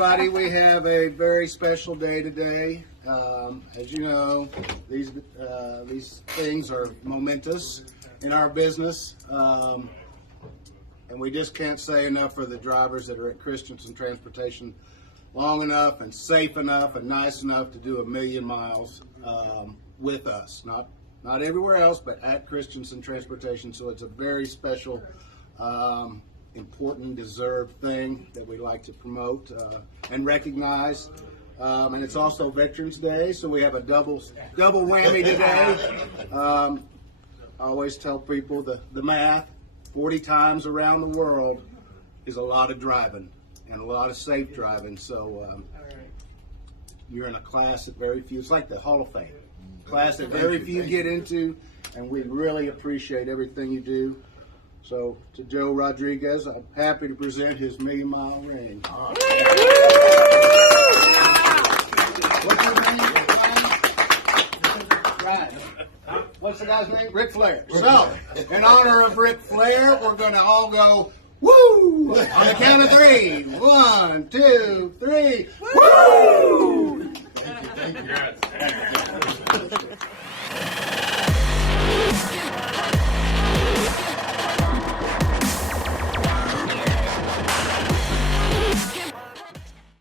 everybody. We have a very special day today. As you know, these things are momentous in our business, and we just can't say enough for the drivers that are at Christenson Transportation long enough and safe enough and nice enough to do 1,000,000 miles with us. Not everywhere else, but at Christenson Transportation. So it's a very special, important, deserved thing that we like to promote and recognize. And it's also Veterans Day, so we have a double whammy today. I always tell people the math: 40 times around the world is a lot of driving and a lot of safe driving. So you're in a class that very few. It's like the Hall of Fame class that very few get into, and we really appreciate everything you do. So to Joe Rodriguez, I'm happy to present his 1,000,000-mile ring. What's your name? Right. What's the guy's name? Ric Flair. So, in honor of Ric Flair, we're going to all go, woo! On the count of 3. 1, 2, 3. Woo! Thank you.